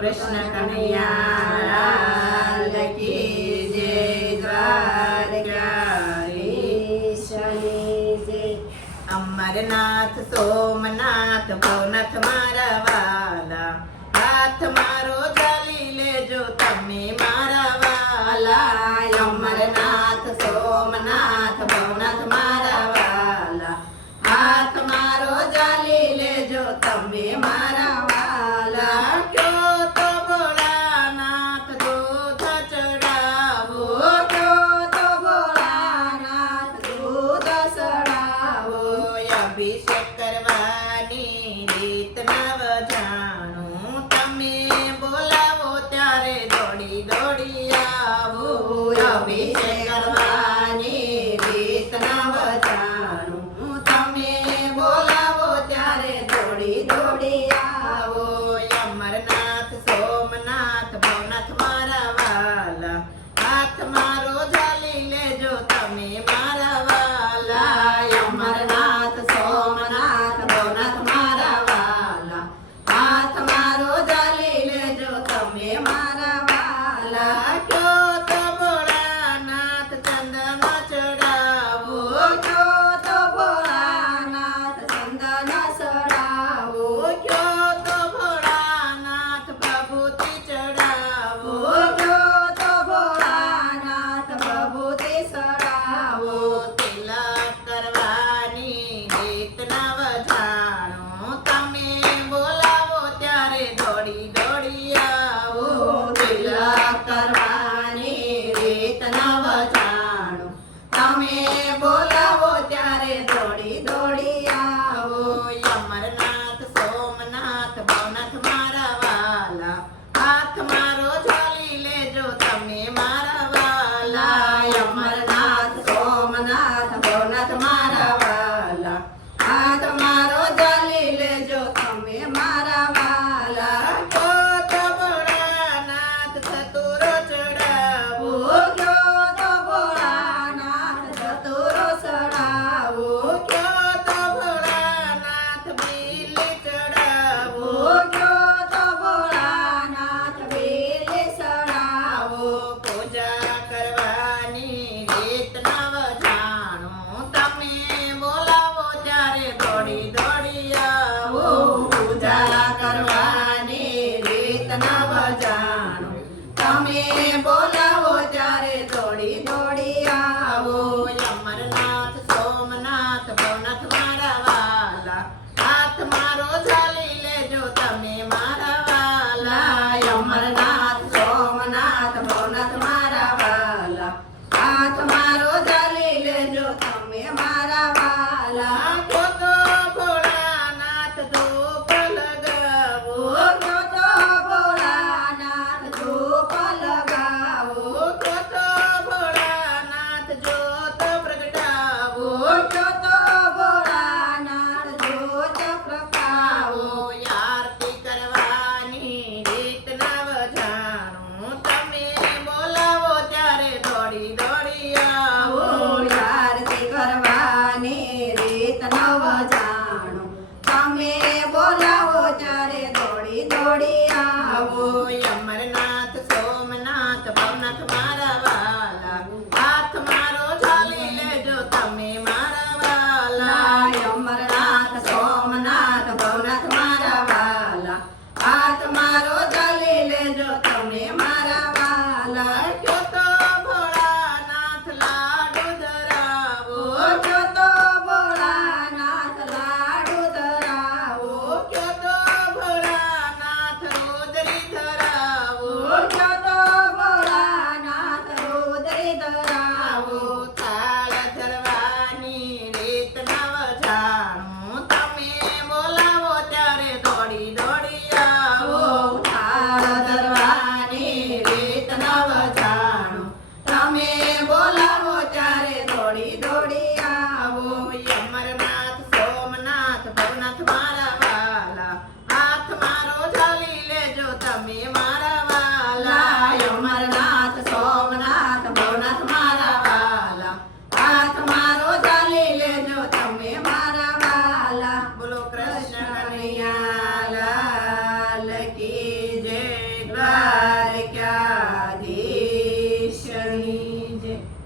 કૃષ્ણ કનૈયા કી જય, દ્વારકાધીશની જય. અમરનાથ સોમનાથ ભવનાથ મારા વાલા, હાથ મારો ચાલી લેજો તમે મારા વાલા. અમરનાથ સોમનાથ ભવનાથ મારા વાલા, હાથ મારો ચાલી લેજો તમે મારા વાલા. કયો તો ભોળાનાથ દૂધ ચડાવો, કયો તો ભોળાનાથ દૂધ ચડાવો. અભિષેક કરવાની રીત નવ જાણું, તમે બોલાવો ત્યારે દોડી દોડી આવો. અભિષેક કરવાની રીત નવ જાણું, તમે બોલાવો ત્યારે દોડી દોડી આવો. અમરનાથ સોમનાથ ભવનાથ મારા વાલા, હાથ મારો ઝાલી લેજો તમે મારા વાલા. અમરનાથ સોમનાથ ભવનાથ મારા વાલા, હાથ મારો ઝાલી લેજો તમે મારા વાલા. કયો તો ભોળાનાથ ચંદન ચડાવો, કયો તો ભોળાનાથ ચંદન ચડાવો. કયો તો ભોળાનાથ પ્રભુતિ ચડાવો, કયો તો ભોળાનાથ પ્રભુતિ ચડાવો. તિલક કરવાની રીત નવ જાણો, તમે બોલાવો ત્યારે દોડી દોડી આવો. તિલક કરવાની રીત નવ જાણો, તમે બોલાવો ત્યારે દોડી દોડી આવો. અમરનાથ સોમનાથ ભવનાથ મારા વાલા, હાથ મારો ઝાલી લેજો તમે મારા વાલા. અમરનાથ સોમનાથ ભવનાથ મારા વાલા, હાથ મારો ઝાલી લેજો તમે મારા વાલા. કયો તો ભોળાનાથ ચતુરો ચડાવો, કયો તો ભોળાનાથ ચતુરો ચડાવો. કયો તો ભોળાનાથ બીલી ચડાવો, કયો તો ભોળાનાથ બીલી ચડાવો. પૂજા કરવાની રીત નવ જાણો, તમે બોલાવો ત્યારે દોડી દોડી આવો. પૂજા કરવાની રીત નવ જાણો, તમે બોલાવો ત્યારે દોડી દોડી આવો. અમરનાથ સોમનાથ ભવનાથ મારા વાલા, હાથ મારો ઝાલી લેજો તમે મારા વાલા. અમરનાથ સોમનાથ ભવનાથ મારા વાલા, હાથ મારો ઝાલી લેજો તમે મારા વાલા. કયો તો ભોળાનાથ ધૂપ લગાવો, કયો તો ભોળાનાથ ધૂપ લગાવો. કયો તો ભોળાનાથ જ્યોત પ્રગટાવો, કયો તો ભોળાનાથ જ્યોત પ્રગટાવો. આરતી કરવાની રીત નવ જાણું, તમે બોલાવો ત્યારે દોડી દોડી આવો. આરતી કરવાની રીત નવ જાણું, તમે બોલાવો ત્યારે દોડી દોડી આવો. અમરનાથ સોમનાથ ભવનાથ મારા વાલા, હાથ મારો ઝાલી લેજો તમે મારા વાલા. અમરનાથ સોમનાથ ભવનાથ મારા વાલા, હાથ મારો ઝાલી લેજો તમે મારા વાલા. કયો તો ભોળાનાથ લાડુ ધરાવો, કયો તો ભોળાનાથ લાડુ ધરાવો. કયો તો ભોળાનાથ રોદરી ધરાવો, કયો તો ભોળાનાથ રોદરી ધરાવો. થાળ ધરવાની રીત નવ જાણું, તમે બોલાવો ત્યારે દોડી દોડી આવો. થાળ ધરવાની રીત નવ જાણું, તમે બોલાવો ત્યારે દોડી દોડી આવો. અમરનાથ સોમનાથ ભવનાથ મારા વાલા, હાથ મારો ઝાલી લેજો તમે મારા